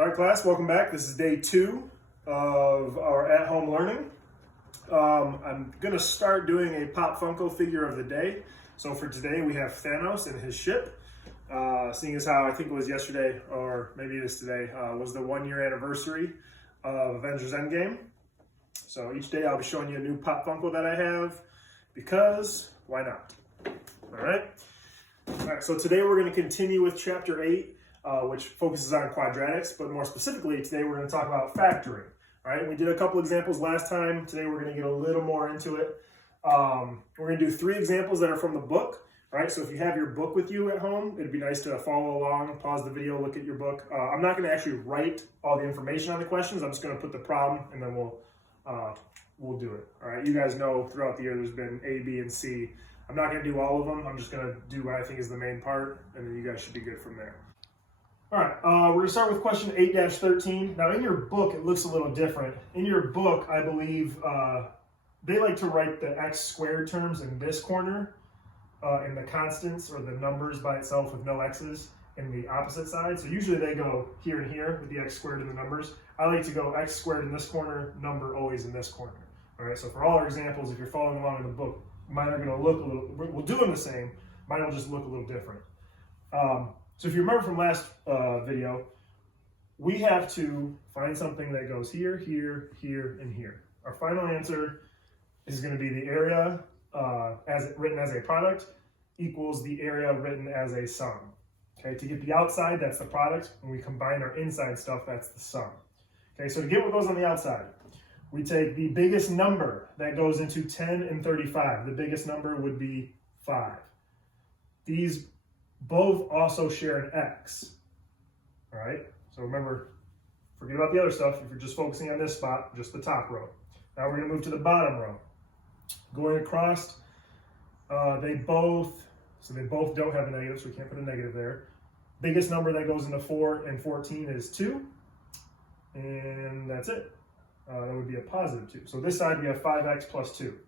All right, class, welcome back. This is day 2 of our at-home learning. I'm going to start doing a Pop Funko figure of the day. So for today, we have Thanos and his ship. Seeing as how I think it was yesterday, or maybe it is today, was the 1-year anniversary of Avengers Endgame. So each day I'll be showing you a new Pop Funko that I have, because why not? All right, so today we're going to continue with Chapter 8. Which focuses on quadratics, but more specifically today we're going to talk about factoring. All right, we did a couple examples last time. Today we're going to get a little more into it. We're going to do 3 examples that are from the book. All right, so if you have your book with you at home, it'd be nice to follow along, pause the video, look at your book. I'm not going to actually write all the information on the questions. I'm just going to put the problem and then we'll do it. All right, you guys know throughout the year there's been A, B, and C. I'm not going to do all of them. I'm just going to do what I think is the main part, and then you guys should be good from there. All right, we're going to start with question 8-13. Now, in your book, it looks a little different. In your book, I believe they like to write the x squared terms in this corner, and the constants or the numbers by itself with no x's in the opposite side. So usually they go here and here with the x squared and the numbers. I like to go x squared in this corner, number always in this corner. All right, so for all our examples, if you're following along in the book, mine are going to look a little, we'll do them the same, mine will just look a little different. So if you remember from last video, we have to find something that goes here, here, here, and here. Our final answer is going to be the area written as a product equals the area written as a sum. Okay, to get the outside, that's the product. When we combine our inside stuff, that's the sum. Okay, so to get what goes on the outside, we take the biggest number that goes into 10 and 35. The biggest number would be 5. These both also share an x. All right, so remember, forget about the other stuff. If you're just focusing on this spot, just the top row. Now we're going to move to the bottom row. Going across, they both don't have a negative, so we can't put a negative there. Biggest number that goes into 4 and 14 is 2, and that's it. That would be a positive 2. So this side we have 5x plus 2.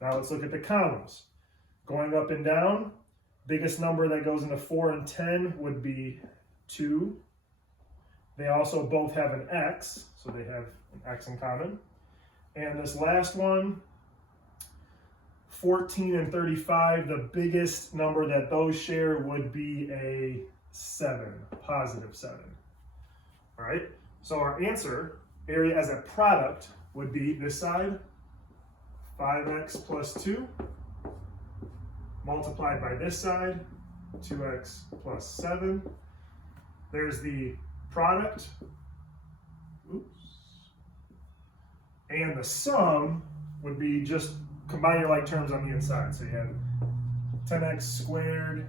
Now let's look at the columns. Going up and down, biggest number that goes into 4 and 10 would be 2. They also both have an x, so they have an x in common. And this last one, 14 and 35, the biggest number that those share would be a 7, positive 7. All right, so our answer, area as a product, would be this side, 5x plus 2. Multiplied by this side, 2x plus 7. There's the product. Oops. And the sum would be just combine your like terms on the inside. So you have 10x squared.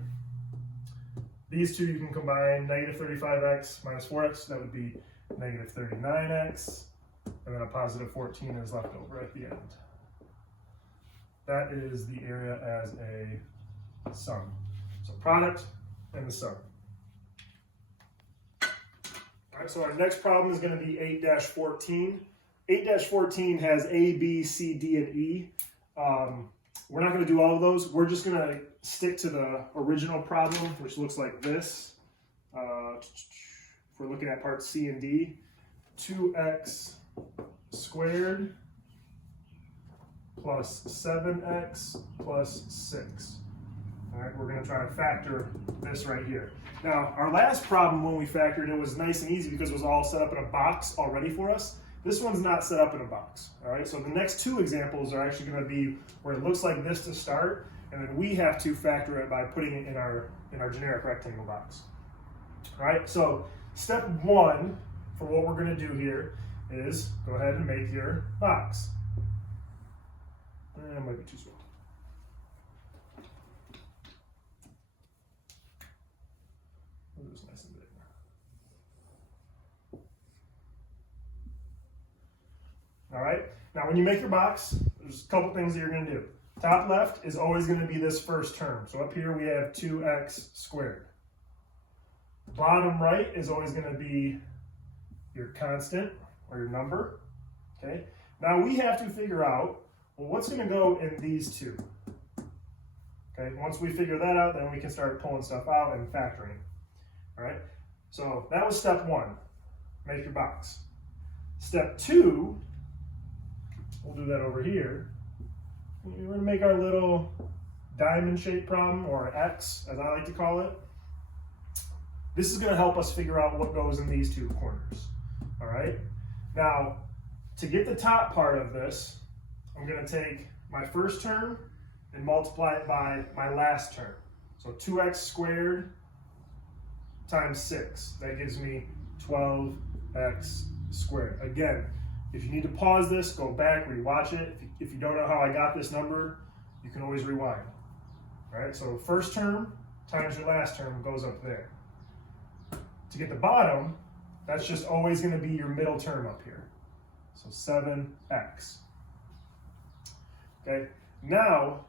These two you can combine, negative 35x minus 4x. That would be negative 39x. And then a positive 14 is left over at the end. That is the area as a sum. So product and the sum. All right, so our next problem is going to be 8-14. 8-14 has A, B, C, D, and E. We're not going to do all of those. We're just going to stick to the original problem, which looks like this. If we're looking at parts C and D, 2x squared plus 7x plus 6. All right, we're going to try to factor this right here. Now, our last problem when we factored, it was nice and easy because it was all set up in a box already for us. This one's not set up in a box. All right, so the next 2 examples are actually going to be where it looks like this to start, and then we have to factor it by putting it in our generic rectangle box. All right, so step 1 for what we're going to do here is go ahead and make your box. It might be too small. This nice and big. All right. Now, when you make your box, there's a couple things that you're going to do. Top left is always going to be this first term. So up here we have 2x squared. Bottom right is always going to be your constant or your number. Okay. Now we have to figure out, well, what's going to go in these two? Okay, once we figure that out, then we can start pulling stuff out and factoring. All right, so that was step 1. make your box. Step 2, we'll do that over here. We're going to make our little diamond shaped problem, or X as I like to call it. This is going to help us figure out what goes in these two corners. All right. Now, to get the top part of this, I'm going to take my first term and multiply it by my last term. So 2x squared times 6. That gives me 12x squared. Again, if you need to pause this, go back, rewatch it. If you don't know how I got this number, you can always rewind. All right, so first term times your last term goes up there. To get the bottom, that's just always going to be your middle term up here. So 7x. Okay, now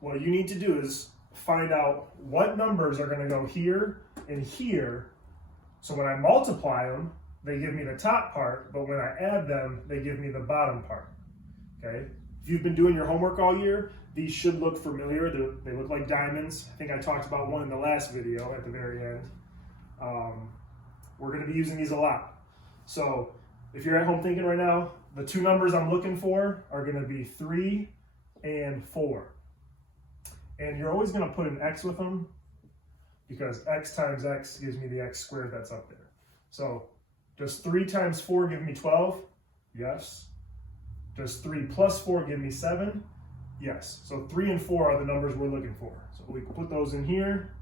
what you need to do is find out what numbers are going to go here and here. So when I multiply them, they give me the top part, but when I add them, they give me the bottom part. Okay, if you've been doing your homework all year, these should look familiar. They look like diamonds. I think I talked about one in the last video at the very end. We're going to be using these a lot. So if you're at home thinking right now, the two numbers I'm looking for are going to be 3 and 4. And you're always going to put an x with them because x times x gives me the x squared that's up there. So does 3 times 4 give me 12? Yes. Does 3 plus 4 give me 7? Yes. So 3 and 4 are the numbers we're looking for. So we can put those in here.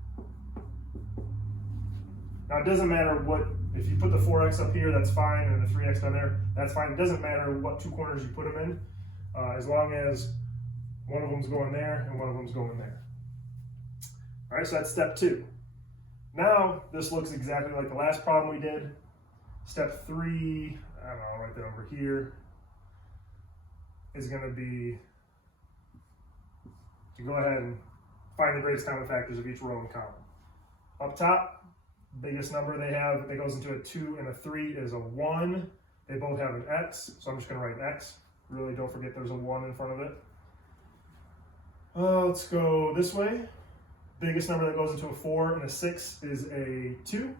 Now it doesn't matter what, if you put the 4x up here, that's fine, and the 3x down there, that's fine. It doesn't matter what two corners you put them in, as long as one of them's going there and one of them's going there. All right, so that's step 2. Now this looks exactly like the last problem we did. Step 3, I don't know, I'll write that over here, is going to be to go ahead and find the greatest common factors of each row and column. Up top, biggest number they have that goes into a 2 and a 3 is a 1. They both have an x, so I'm just going to write an x. Really, don't forget there's a 1 in front of it. Let's go this way. Biggest number that goes into a 4 and a 6 is a 2.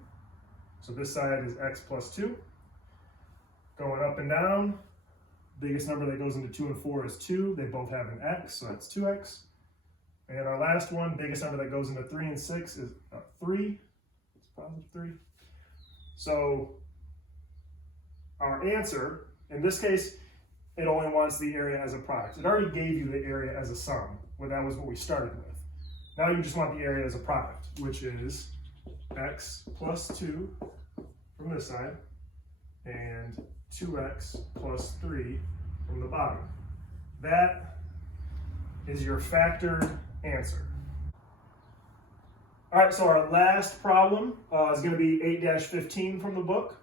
So this side is x plus 2. Going up and down, biggest number that goes into 2 and 4 is 2. They both have an x, so that's 2x. And our last one, biggest number that goes into 3 and 6 is 3. It's positive 3. So our answer, in this case, it only wants the area as a product. It already gave you the area as a sum, when that was what we started with. Now you just want the area as a product, which is x plus 2 from this side and 2x plus 3 from the bottom. That is your factored answer. All right, so our last problem is going to be 8-15 from the book,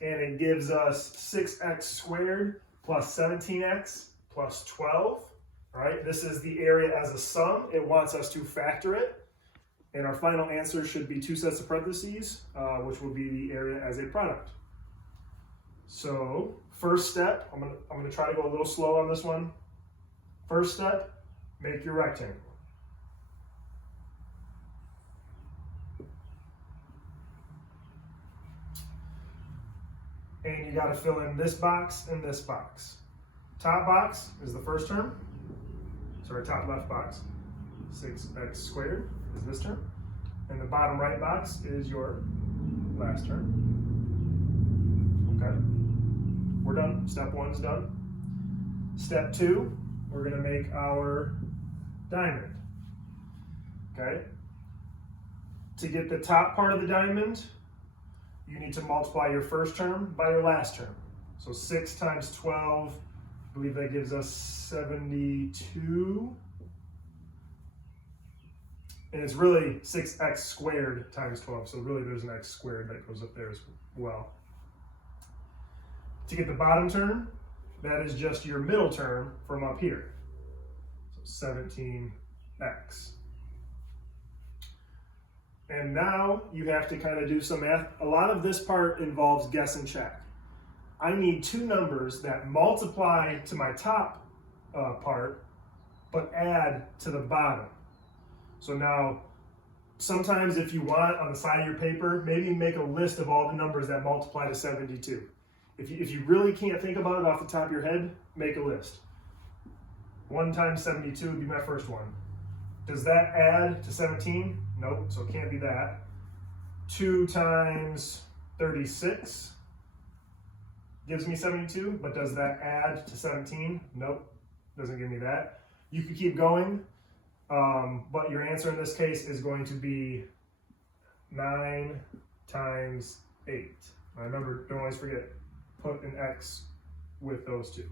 and it gives us 6x squared plus 17x plus 12. All right, this is the area as a sum. It wants us to factor it, and our final answer should be 2 sets of parentheses, which will be the area as a product. So first step, I'm gonna try to go a little slow on this one. First step, make your rectangle. And you got to fill in this box and this box. Top box is the first term. Sorry, top left box. 6x squared is this term. And the bottom right box is your last term. Okay, we're done. Step 1 is done. Step 2, we're going to make our diamond. Okay, to get the top part of the diamond, you need to multiply your first term by your last term. So 6 times 12, I believe that gives us 72. And it's really 6x squared times 12. So really there's an x squared that goes up there as well. To get the bottom term, that is just your middle term from up here. So 17x. And now you have to kind of do some math. A lot of this part involves guess and check. I need 2 numbers that multiply to my top part, but add to the bottom. So now sometimes if you want, on the side of your paper, maybe make a list of all the numbers that multiply to 72. If you really can't think about it off the top of your head, make a list. 1 times 72 would be my first one. Does that add to 17? Nope, so it can't be that. 2 times 36 gives me 72, but does that add to 17? Nope, doesn't give me that. You could keep going, but your answer in this case is going to be 9 times 8. Now remember, don't always forget, put an X with those two.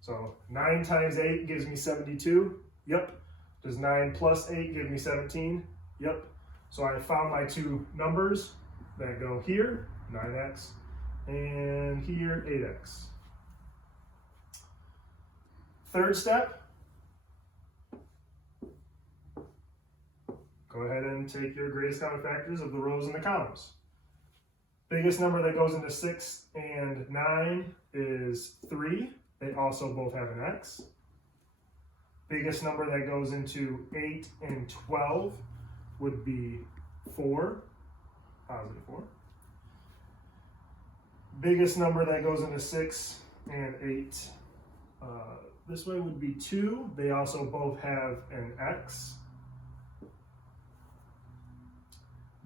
So 9 times 8 gives me 72. Yep. Does 9 plus 8 give me 17? Yep. So I found my two numbers that go here, 9x, and here, 8x. Third step, go ahead and take your greatest common factors of the rows and the columns. Biggest number that goes into 6 and 9 is 3. They also both have an x. Biggest number that goes into 8 and 12 would be 4, positive 4. Biggest number that goes into 6 and 8, this way would be 2. They also both have an x.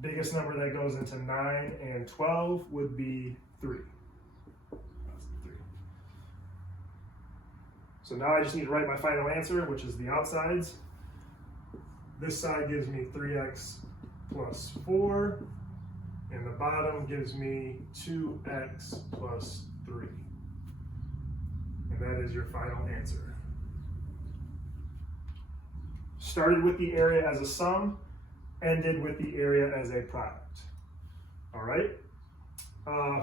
Biggest number that goes into 9 and 12 would be 3. So now I just need to write my final answer, which is the outsides. This side gives me 3x plus 4, and the bottom gives me 2x plus 3. And that is your final answer. Started with the area as a sum, ended with the area as a product. All right.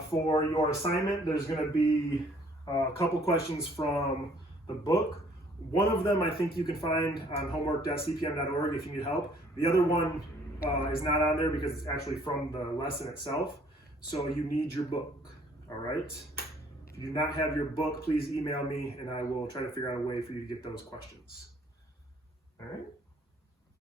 For your assignment, there's going to be a couple questions from the book. One of them I think you can find on homework.cpm.org if you need help. The other one is not on there because it's actually from the lesson itself. So you need your book. All right. If you do not have your book, please email me and I will try to figure out a way for you to get those questions. All right.